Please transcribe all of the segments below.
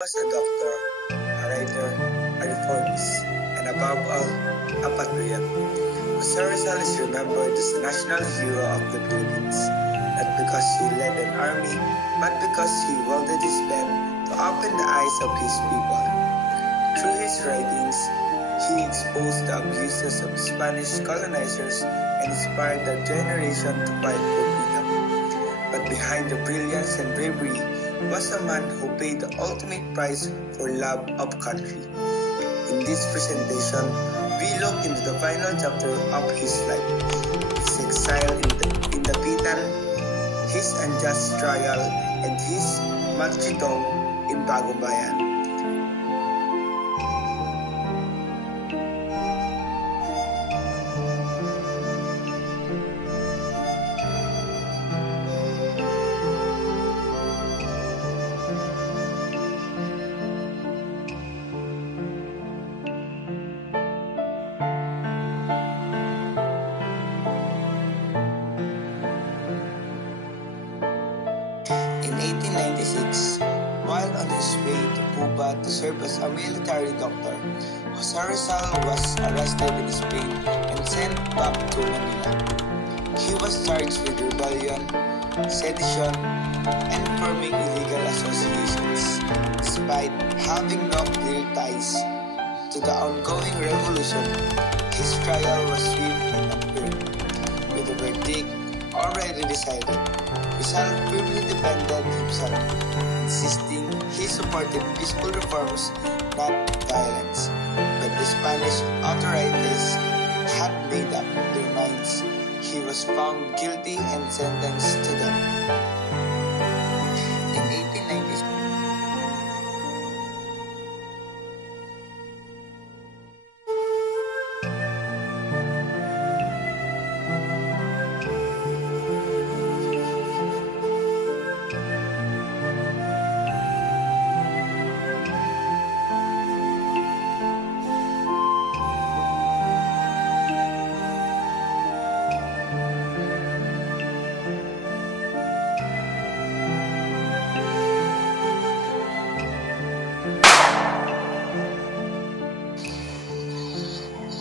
Was a doctor, a writer, a reformist, and above all, a patriot. Jose Rizal is remembered as the national hero of the Philippines, not because he led an army, but because he wielded his pen to open the eyes of his people. Through his writings, he exposed the abuses of Spanish colonizers and inspired a generation to fight for freedom. But behind the brilliance and bravery was a man who paid the ultimate price for love of country. In this presentation, we look into the final chapter of his life, his exile in the Pitan, his unjust trial, and his martyrdom in Bagong Bayan. In 1896, while on his way to Cuba to serve as a military doctor, Jose Rizal was arrested in Spain and sent back to Manila. He was charged with rebellion, sedition, and forming illegal associations. Despite having no clear ties to the ongoing revolution, his trial was swift and unfair. With the verdict already decided, Rizal firmly defended himself, insisting he supported peaceful reforms, not violence. But the Spanish authorities had made up their minds. He was found guilty and sentenced to death. In 1896,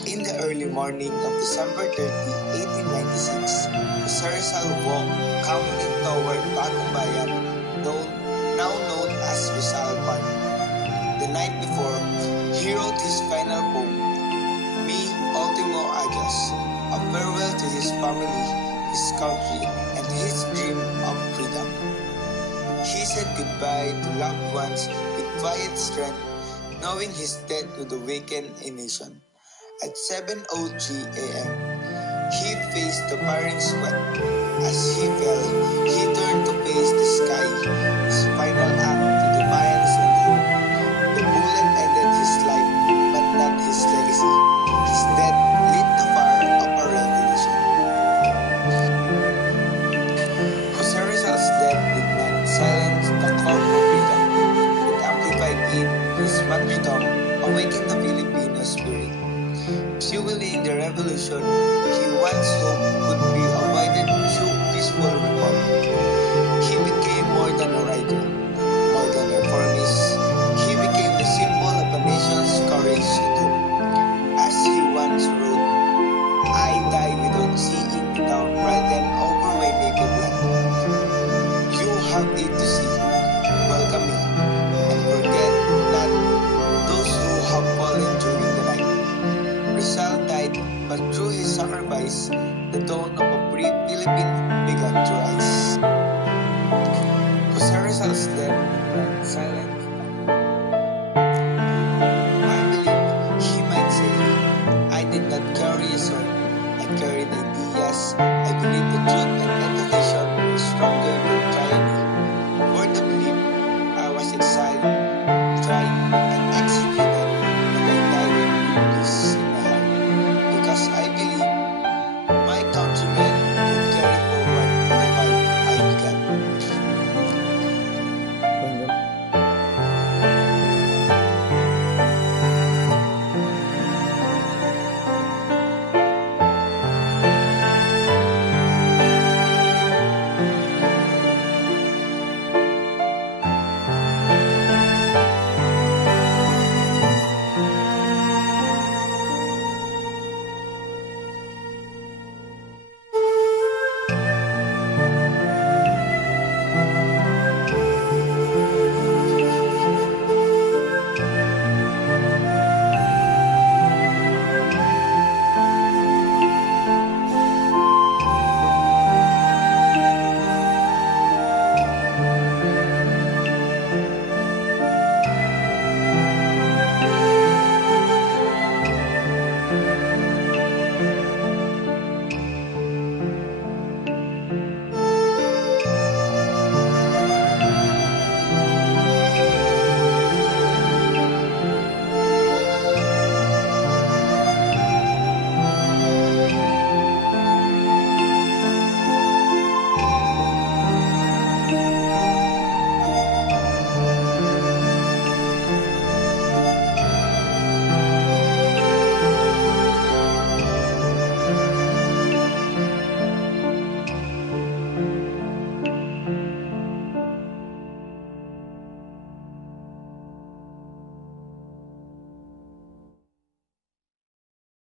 in the early morning of December 30, 1896, Jose Rizal walked calmly toward Bagong Bayan, now known as Rizal Park. The night before, he wrote his final poem, Mi Ultimo Adios, a farewell to his family, his country, and his dream of freedom. He said goodbye to loved ones with quiet strength, knowing his death would awaken a nation. At 7:03 a.m., he faced the paring sweat. As he fell, he turned to face the sky, his final act to defiance and hope. The bullet ended his life, but not his legacy. His death lit the fire of a revolution. Jose Rizal's death did not silence the call for freedom. It amplified it. His martyrdom awakened the Filipino spirit. Fueling the revolution he once hoped could be avoided through peaceful reform.